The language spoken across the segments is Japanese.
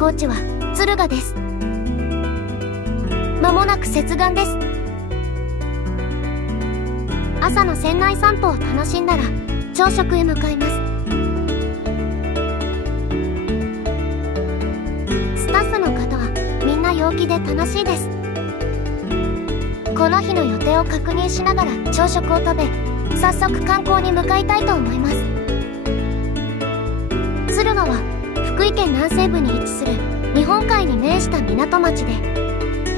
高地は敦賀です。間もなく接岸です。朝の船内散歩を楽しんだら朝食へ向かいます。スタッフの方はみんな陽気で楽しいです。この日の予定を確認しながら朝食を食べ、早速観光に向かいたいと思います。敦賀は福井県南西部に位置する日本海に面した港町で、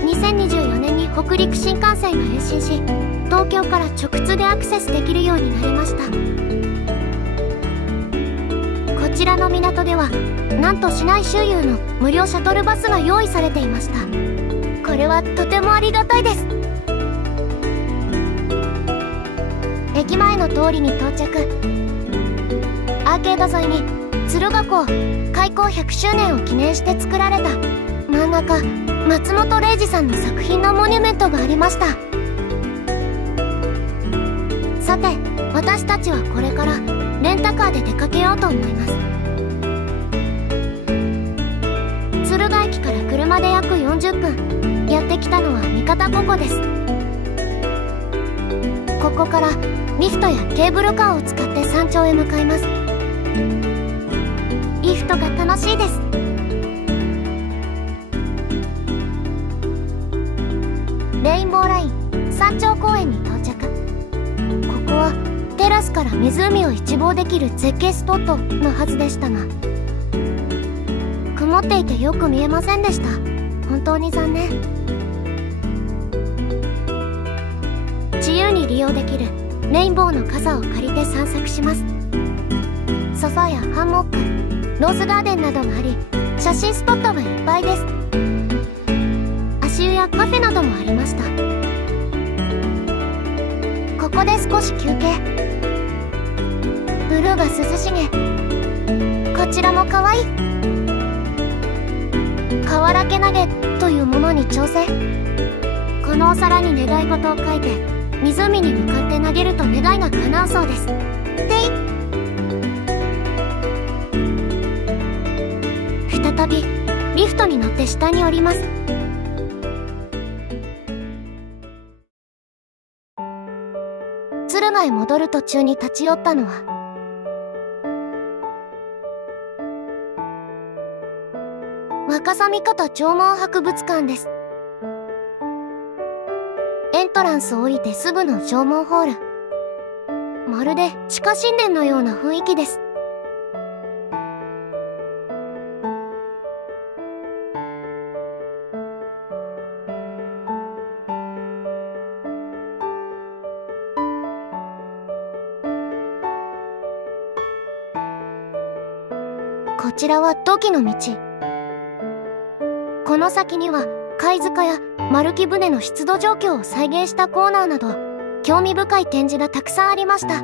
2024年に北陸新幹線が延伸し、東京から直通でアクセスできるようになりました。こちらの港ではなんと市内周遊の無料シャトルバスが用意されていました。これはとてもありがたいです。駅前の通りに到着。アーケード沿いに敦賀港開港100周年を記念して作られた漫画家松本零士さんの作品のモニュメントがありました。さて、私たちはこれからレンタカーで出かけようと思います。敦賀駅から車で約40分。やってきたのは三方五湖です。ここからリフトやケーブルカーを使って山頂へ向かいます。リフトが楽しいです。レインボーライン山頂公園に到着。ここはテラスから湖を一望できる絶景スポットのはずでしたが、曇っていてよく見えませんでした。本当に残念。自由に利用できるレインボーの傘を借りて散策します。ソファやハンモック、ローズガーデンなどがあり、写真スポットがいっぱいです。足湯やカフェなどもありました。ここで少し休憩。ブルーが涼しげ。こちらもかわいい。瓦け投げというものに挑戦。このお皿に願い事を書いて湖に向かって投げると願いが叶うそうです。てい。再びリフトに乗って下に降ります。敦賀へ戻る途中に立ち寄ったのは若狭三方縄文博物館です。エントランスを降りてすぐの縄文ホール。まるで地下神殿のような雰囲気です。こちらは土器の道。この先には貝塚や丸木舟の出土状況を再現したコーナーなど興味深い展示がたくさんありました。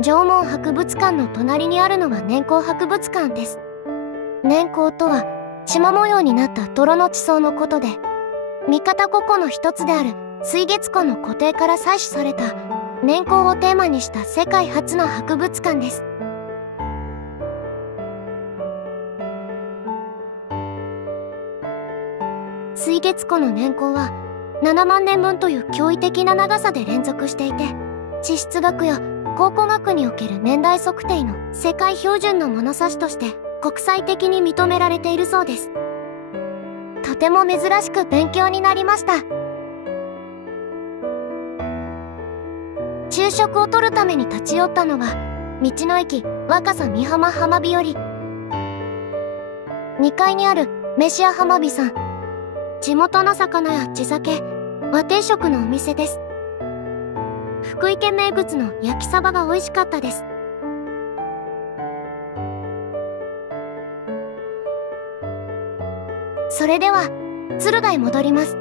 縄文博物館の隣にあるのが年縞博物館です。年縞とは縞模様になった泥の地層のことで、三方五湖の一つである水月湖の湖底から採取された年縞をテーマにした世界初の博物館です。水月湖の年縞は7万年分という驚異的な長さで連続していて、地質学や考古学における年代測定の世界標準の物差しとして国際的に認められているそうです。とても珍しく勉強になりました。昼食をとるために立ち寄ったのが道の駅若狭美浜浜日和。2階にある飯屋浜火さん。地元の魚や地酒、和定食のお店です。福井県名物の焼きサバが美味しかったです。それでは敦賀へ戻ります。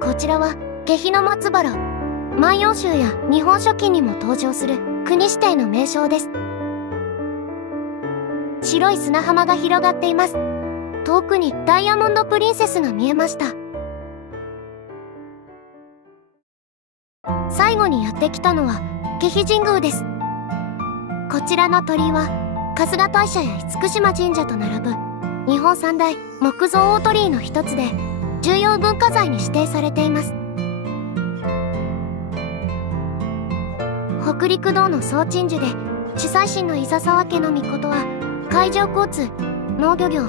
こちらは下妃の松原。万葉集や日本書紀にも登場する国指定の名勝です。白い砂浜が広がっています。遠くにダイヤモンドプリンセスが見えました。最後にやってきたのは下妃神宮です。こちらの鳥居は春日大社や厳島神社と並ぶ日本三大木造大鳥居の一つで重要文化財に指定されています。北陸道の総鎮守で主宰神の伊佐沢家の命は海上交通、農漁業、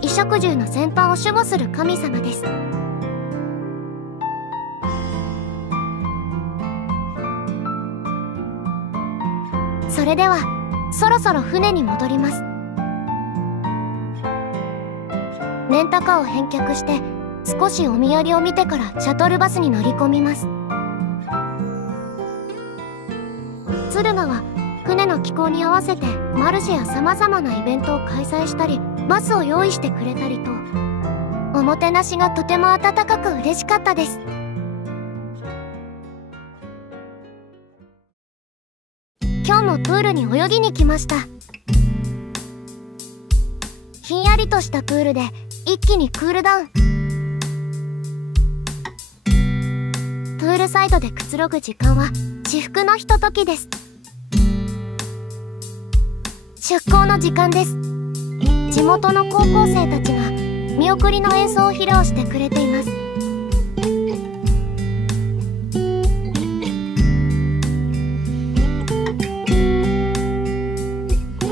衣食住の全般を守護する神様です。それではそろそろ船に戻ります。レンタカーを返却して少しお見やりを見てからシャトルバスに乗り込みます。敦賀は船の気候に合わせてマルシェやさまざまなイベントを開催したりバスを用意してくれたりとおもてなしがとても温かく嬉しかったです。今日もプールに泳ぎに来ました。ひんやりとしたプールで一気にクールダウン。プールサイドでくつろぐ時間は至福のひとときです。出港の時間です。地元の高校生たちが見送りの演奏を披露してくれています。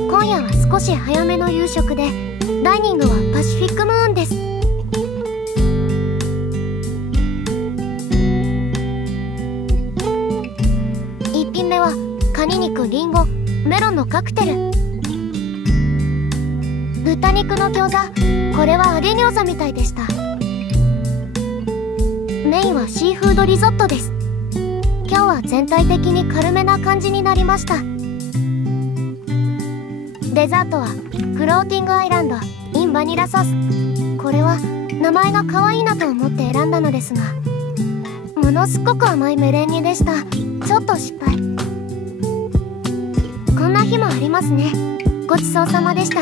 今夜は少し早めの夕食でダイニングはパシフィックムーンです。1品目はカニ肉、リンゴ、メロンのカクテル。豚肉の餃子、これは揚げ餃子みたいでした。メインはシーフードリゾットです。今日は全体的に軽めな感じになりました。デザートはフローティングアイランド in バニラソース。これは名前が可愛いなと思って選んだのですが、ものすごく甘いメレンゲでした。ちょっと失敗。こんな日もありますね。ごちそうさまでした。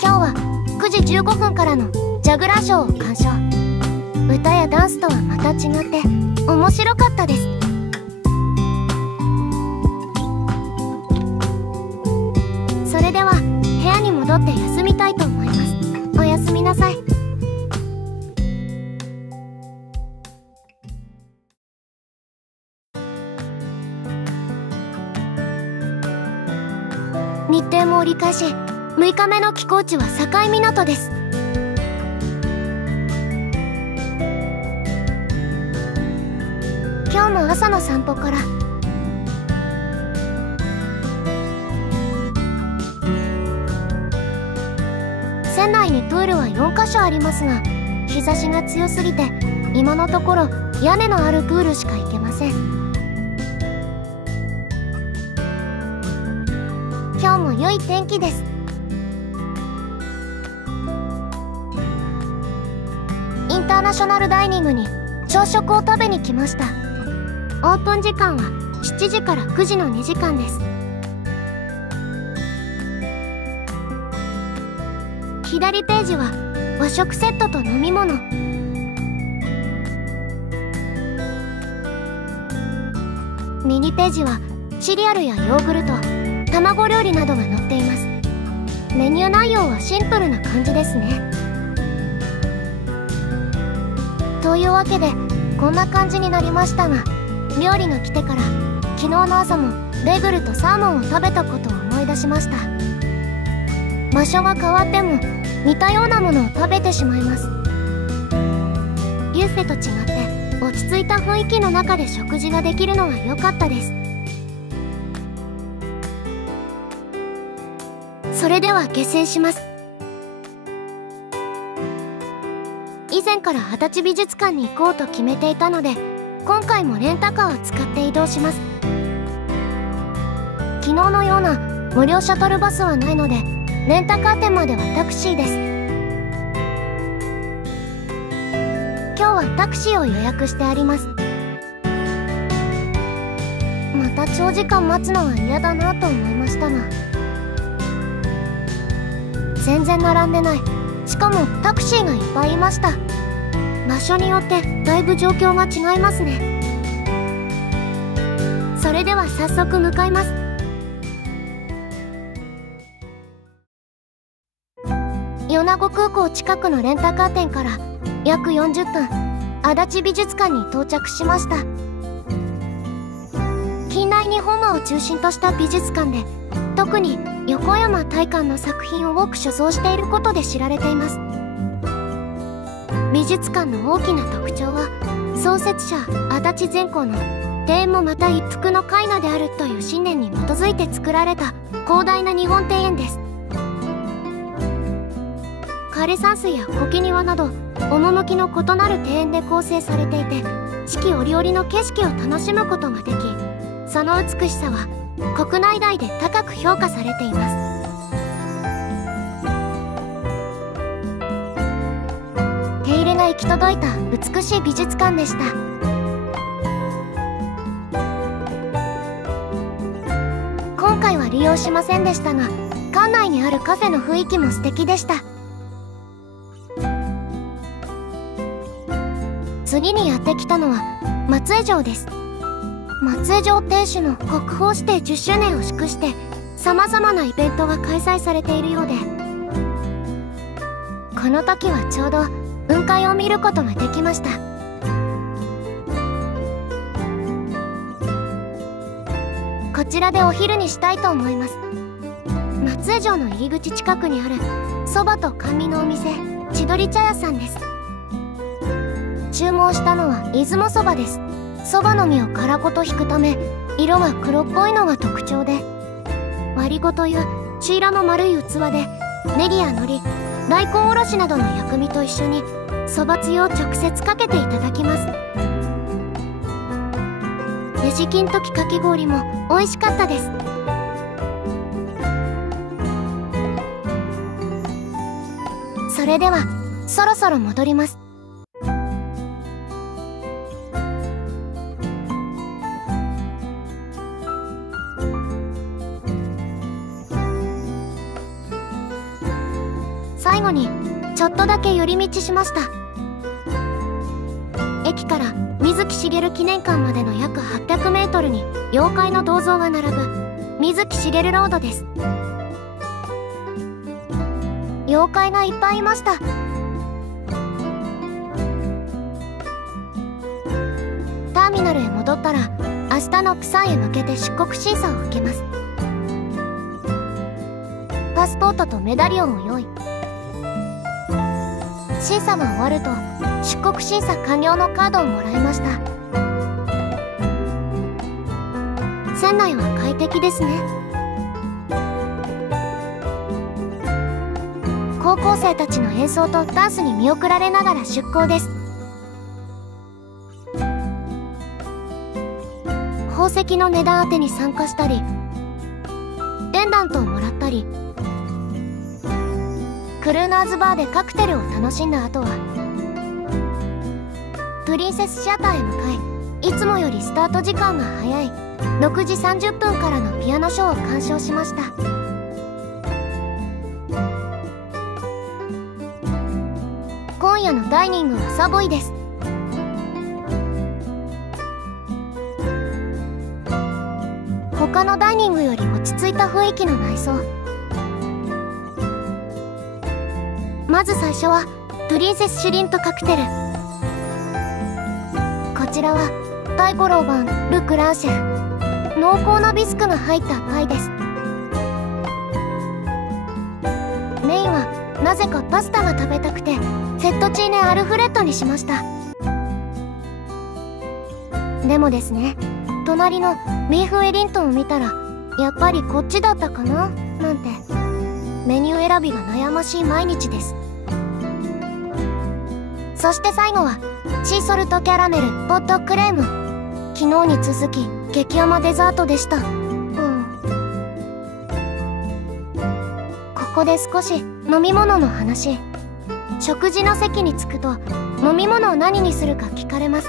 今日は9時15分からのジャグラーショーを鑑賞。歌やダンスとはまた違って面白かったです。それでは部屋に戻って休みたいと思います。おやすみなさい。日程も折り返し6日目の寄港地は境港です。今日も朝の散歩から船内にプールは4カ所ありますが、日差しが強すぎて今のところ屋根のあるプールしか行けません。今日も良い天気です。インターナショナルダイニングに朝食を食べに来ました。オープン時間は7時から9時の2時間です。左ページは和食セットと飲み物。右ページはシリアルやヨーグルト、卵料理などが載っています。メニュー内容はシンプルな感じですね。というわけでこんな感じになりましたが、料理が来てから昨日の朝もベーグルとサーモンを食べたことを思い出しました。場所が変わっても似たようなものを食べてしまいます。ビュッフェと違って落ち着いた雰囲気の中で食事ができるのが良かったです。それでは下船します。以前から足立美術館に行こうと決めていたので、今回もレンタカーを使って移動します。昨日のような無料シャトルバスはないので、レンタカー店まではタクシーです。今日はタクシーを予約してあります。また長時間待つのは嫌だなと思いましたが、全然並んでない。しかもタクシーがいっぱいいました。場所によってだいぶ状況が違いますね。れでは早速向かいます。米子空港近くのレンタカー店から約40分、足立美術館に到着しました。近代日本画を中心とした美術館で、特に横山大観の作品を多く所蔵していることで知られています。美術館の大きな特徴は、創設者足立全康の庭園もまた一幅の絵画であるという信念に基づいて作られた広大な日本庭園です。枯山水や苔庭など趣の異なる庭園で構成されていて、四季折々の景色を楽しむことができ、その美しさは国内外で高く評価されています。手入れが行き届いた美しい美術館でした。今回は利用しませんでしたが、館内にあるカフェの雰囲気も素敵でした。次にやってきたのは松江城です。松江城天守の国宝指定10周年を祝して様々なイベントが開催されているようで、この時はちょうど雲海を見ることができました。こちらでお昼にしたいと思います。松江城の入り口近くにあるそばと甘味のお店、千鳥茶屋さんです。注文したのは出雲そばです。そばの実を殻ごと引くため、色が黒っぽいのが特徴で、割りごという朱色の丸い器でネギや海苔、大根おろしなどの薬味と一緒にそばつゆを直接かけていただきます。レジ金時かき氷も美味しかったです。それではそろそろ戻ります。最後にちょっとだけ寄り道しました。駅から水木しげる記念館までの約800メートルに妖怪の銅像が並ぶ水木しげるロードです。妖怪がいっぱいいました。ターミナルへ戻ったら明日のプサンへ向けて出国審査を受けます。パスポートとメダリオンを用意。審査が終わると出国審査完了のカードをもらいました。船内は快適ですね。高校生たちの演奏とダンスに見送られながら出港です。宝石の値段当てに参加したり、ペンダントをもらったり、クルーナーズバーでカクテルを楽しんだ後はプリンセスシアターへ向かい、いつもよりスタート時間が早い6時30分からのピアノショーを鑑賞しました。今夜のダイニングはサボイです。他のダイニングより落ち着いた雰囲気の内装。まず最初はプリンセスシュリントカクテル。こちらはタイコロー版ル・クランシェフ、濃厚なビスクが入ったパイです。メインはなぜかパスタが食べたくてフェットチーネアルフレッドにしました。でもですね、隣のビーフウェリントンを見たらやっぱりこっちだったかななんて、メニュー選びが悩ましい毎日です。そして最後はシーソルトキャラメルポットクレーム。昨日に続き激甘デザートでした。ここで少し飲み物の話。食事の席に着くと飲み物を何にするか聞かれます。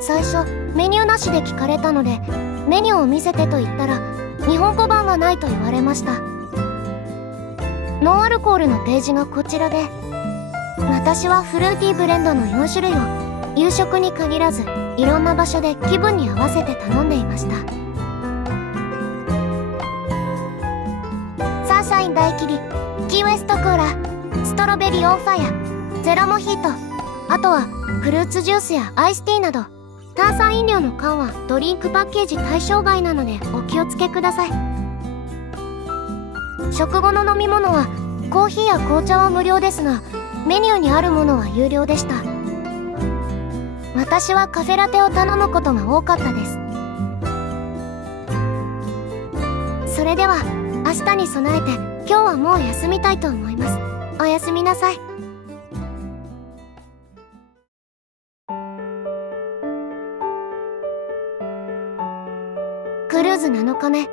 最初メニューなしで聞かれたので、メニューを見せてと言ったら日本語版がないと言われました。ノンアルコールのページがこちらで、私はフルーティーブレンドの4種類を夕食に限らずいろんな場所で気分に合わせて頼んでいました。シャイン大切り、キーウエストクーラー、ストロベリーオンファイア、ゼロモヒート、あとはフルーツジュースやアイスティーなど炭酸飲料の缶はドリンクパッケージ対象外なのでお気をつけください。食後の飲み物はコーヒーや紅茶は無料ですが、メニューにあるものは有料でした。私はカフェラテを頼むことが多かったです。それでは明日に備えて今日はもう休みたいと思います。おやすみなさい。クルーズ7日目、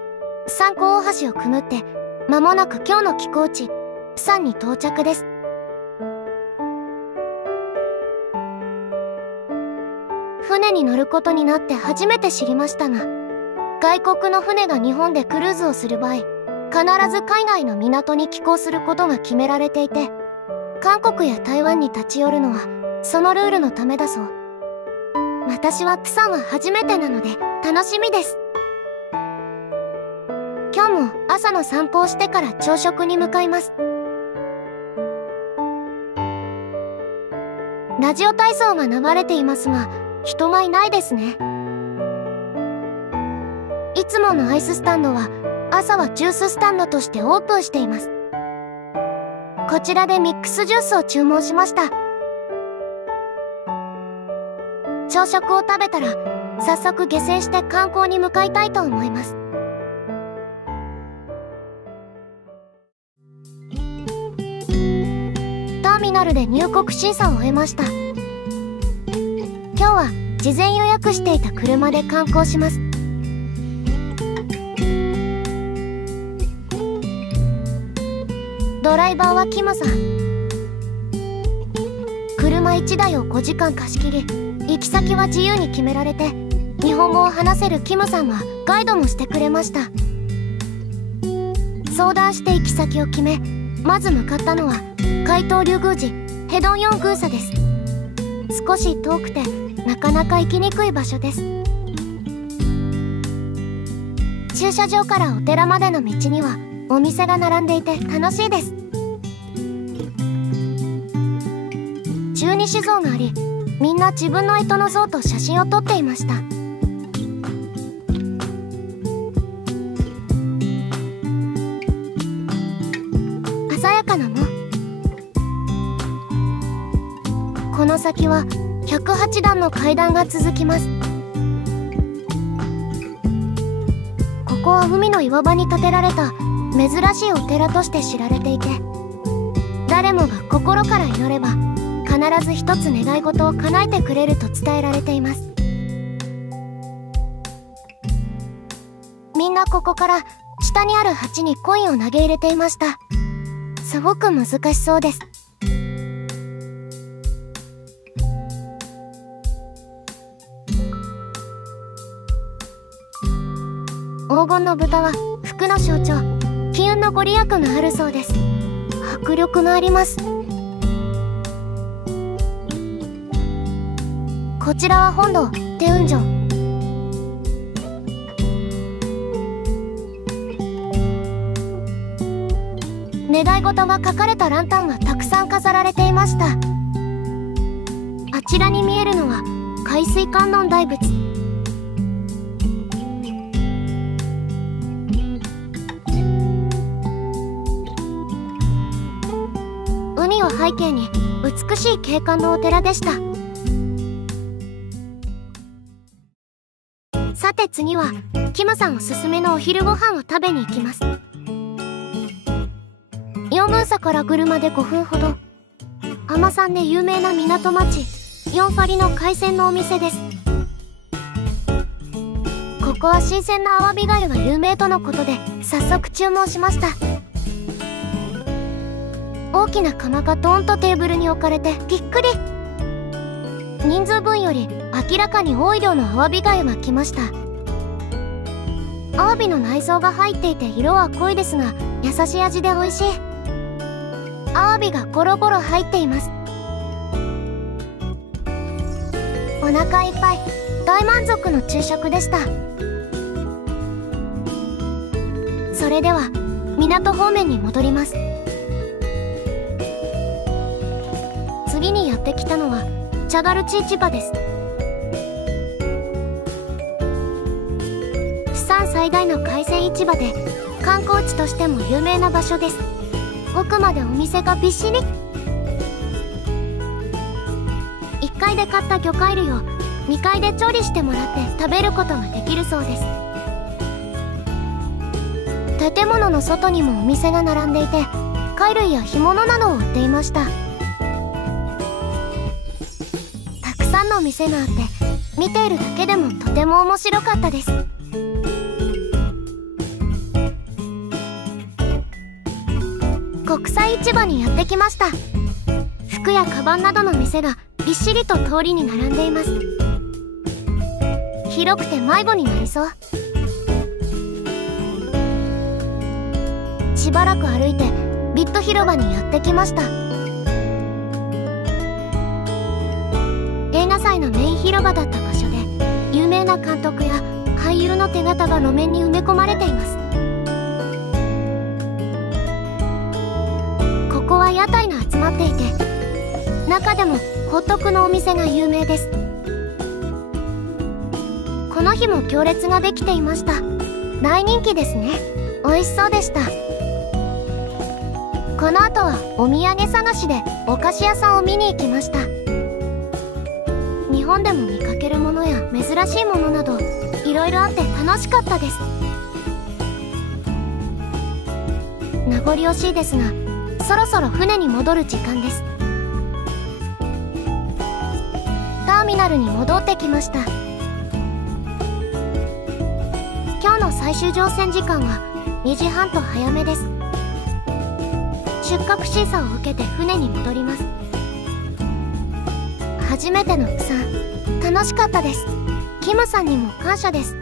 三湖大橋をくぐって間もなく今日の寄港地プサンに到着です。船に乗ることになって初めて知りましたが、外国の船が日本でクルーズをする場合、必ず海外の港に寄港することが決められていて、韓国や台湾に立ち寄るのはそのルールのためだそう。私はプサンは初めてなので楽しみです。今日も朝の散歩をしてから朝食に向かいます。ラジオ体操が流れていますが、人がいないですね。いつものアイススタンドは朝はジューススタンドとしてオープンしています。こちらでミックスジュースを注文しました。朝食を食べたら早速下船して観光に向かいたいと思います。ターミナルで入国審査を終えました。今日は事前予約していた車で観光します。ドライバーはキムさん。車1台を5時間貸し切り、行き先は自由に決められて、日本語を話せるキムさんはガイドもしてくれました。相談して行き先を決め、まず向かったのは海東龍宮寺ヘドンヨン宮舎です。少し遠くてなかなか行きにくい場所です。駐車場からお寺までの道にはお店が並んでいて楽しいです。十二支像があり、みんな自分の干支の像と写真を撮っていました。鮮やかな門。この先は108段の階段が続きます。ここは海の岩場に建てられた珍しいお寺として知られていて、誰もが心から祈れば必ず一つ願い事を叶えてくれると伝えられています。みんなここから下にある鉢にコインを投げ入れていました。すごく難しそうです。黄金の豚は福の象徴、金運のご利益があるそうです。迫力があります。こちらは本堂テウン城。願い事が書かれたランタンがたくさん飾られていました。あちらに見えるのは海水観音大仏。海を背景に美しい景観のお寺でした。さて次はキムさんおすすめのお昼ご飯を食べに行きます。ヨンムンサから車で5分ほど、海女さんで有名な港町ヨンファリの海鮮のお店です。ここは新鮮なアワビガユが有名とのことで早速注文しました。大きな釜がドーンとテーブルに置かれてびっくり。人数分より明らかに多い量のアワビガユが来ました。アワビの内臓が入っていて色は濃いですが優しい味で美味しい。アワビがゴロゴロ入っています。お腹いっぱい大満足の昼食でした。それでは港方面に戻ります。次にやってきたのはチャガルチ市場です。釜山最大の海鮮市場で観光地としても有名な場所です。奥までお店がびっしり。1階で買った魚介類を2階で調理してもらって食べることができるそうです。建物の外にもお店が並んでいて、貝類や干物などを売っていました。たくさんの店があって見ているだけでもとても面白かったです。国際市場にやってきました。服やカバンなどの店がびっしりと通りに並んでいます。広くて迷子になりそう。しばらく歩いてビット広場にやってきました。映画祭のメイン広場だった場所で有名な監督や俳優の手形が路面に埋め込まれています。ここは屋台が集まっていて、中でもホットクのお店が有名です。この日も行列ができていました。大人気ですね。美味しそうでした。この後はお土産探しでお菓子屋さんを見に行きました。日本でも見かけるものや珍しいものなどいろいろあって楽しかったです。名残惜しいですが、そろそろ船に戻る時間です。ターミナルに戻ってきました。今日の最終乗船時間は2時半と早めです。出国審査を受けて船に戻ります。初めての釜山、楽しかったです。キムさんにも感謝です。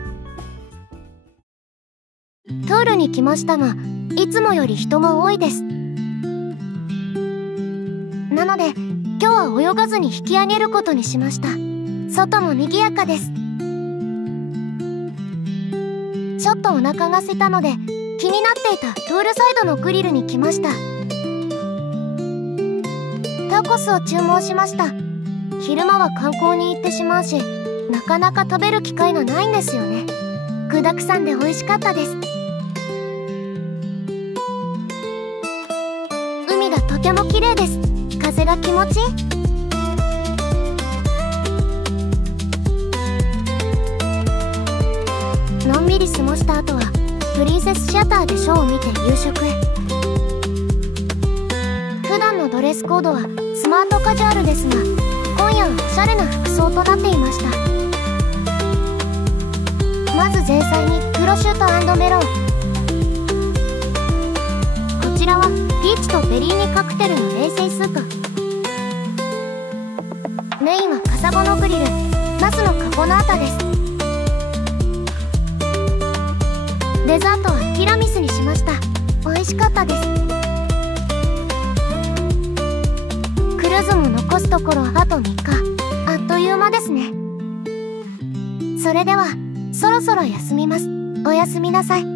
トゥールに来ましたが、いつもより人が多いです。なので今日は泳がずに引き上げることにしました。外も賑やかです。ちょっとお腹が空いたので気になっていたトゥールサイドのグリルに来ました。タコスを注文しました。昼間は観光に行ってしまうし、なかなか食べる機会がないんですよね。具だくさんで美味しかったです。海がとても綺麗です。風が気持ちいい。のんびり過ごした後はプリンセスシアターでショーを見て夕食へ。普段のドレスコードはスマートカジュアルですが、今夜はおしゃれな服装となっていました。まず前菜にプロシュート&メロン。こちらはピーチとベリーニカクテルの冷製スープ。メインはカサゴのグリル、ナスのカポナータです。デザートはティラミスにしました。美味しかったです。クルーズも残すところあと3日。あっという間ですね。それではそろそろ休みます。おやすみなさい。